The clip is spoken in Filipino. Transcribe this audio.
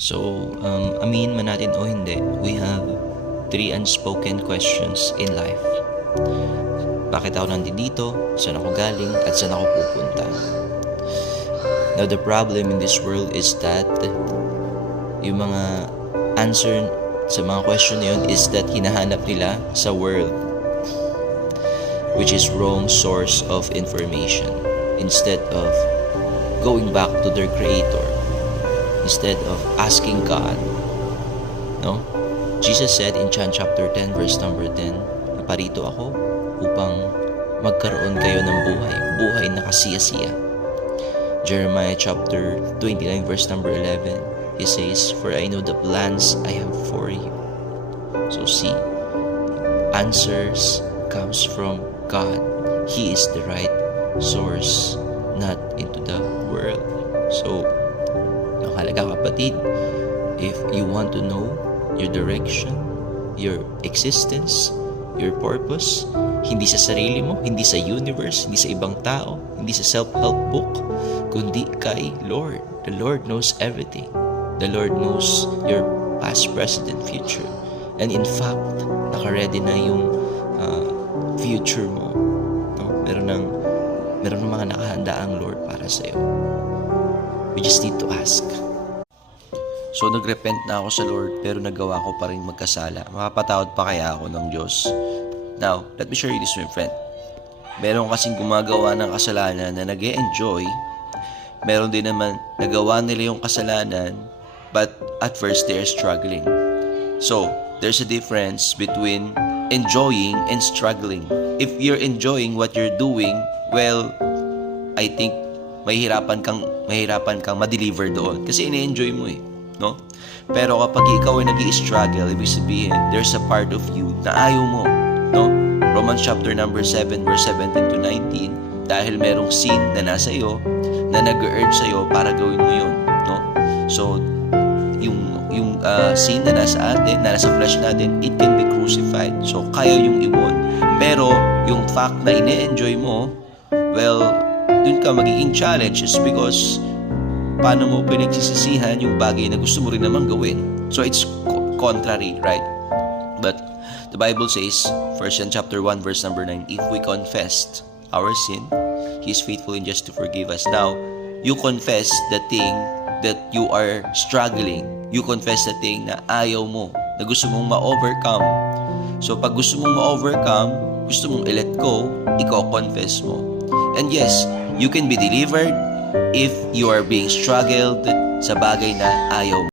So, amin man natin o hindi, we have three unspoken questions in life. Bakit ako nandito? Saan ako galing? At saan ako pupunta? Now, the problem in this world is that yung mga answer sa mga question na yun is that hinahanap nila sa world, which is wrong source of information, instead of going back to their Creator, instead of asking God. No? Jesus said in John chapter 10 verse number 10, naparito ako upang magkaroon kayo ng buhay na kasiyasiya. Jeremiah chapter 29 verse number 11, he says, "For I know the plans I have for you." So see, answers comes from God. He is the right source, not into the world. So, nakalaga kapatid, if you want to know your direction, your existence, your purpose, hindi sa sarili mo, hindi sa universe, hindi sa ibang tao, hindi sa self-help book, kundi kay Lord. The Lord knows everything. The Lord knows your past, present, and future. And in fact, naka-ready na yung future mo. No? Meron ng mga nakahanda ang Lord para sa'yo. We just need to ask. So, nagrepent na ako sa Lord, pero nagawa ko pa rin magkasala. Makapatawad pa kaya ako ng Diyos? Now, let me share you this, my friend. Meron kasing gumagawa ng kasalanan na nag-e-enjoy. Meron din naman nagawa nila yung kasalanan, but at first they are struggling. So, there's a difference between enjoying and struggling. If you're enjoying what you're doing, well, I think mahirapan kang ma-deliver doon kasi ine-enjoy mo eh, no? Pero kapag ikaw ay nag-i-struggle, ibig sabihin, there's a part of you na ayaw mo, no? Romans chapter number 7 verse 17 to 19, dahil merong sin na nasa iyo na nag-urge sa iyo para gawin mo yun, no? So, yung sin na nasa atin, na nasa flesh natin, it can be crucified. So, kaya yung iwan. Pero, yung fact na ine-enjoy mo, well, dun ka magiging challenge is because paano mo pinagsisisihan yung bagay na gusto mo rin naman gawin. So, it's contrary, right? But, the Bible says, 1 John chapter 1 verse number 9, if we confess our sin, He is faithful and just to forgive us. Now, you confess the thing that you are struggling. You confess the thing na ayaw mo, na gusto mong ma-overcome. So, pag gusto mong ma-overcome, gusto mong i-let go, iko-confess mo. And yes, you can be delivered if you are being struggled sa bagay na ayaw mo.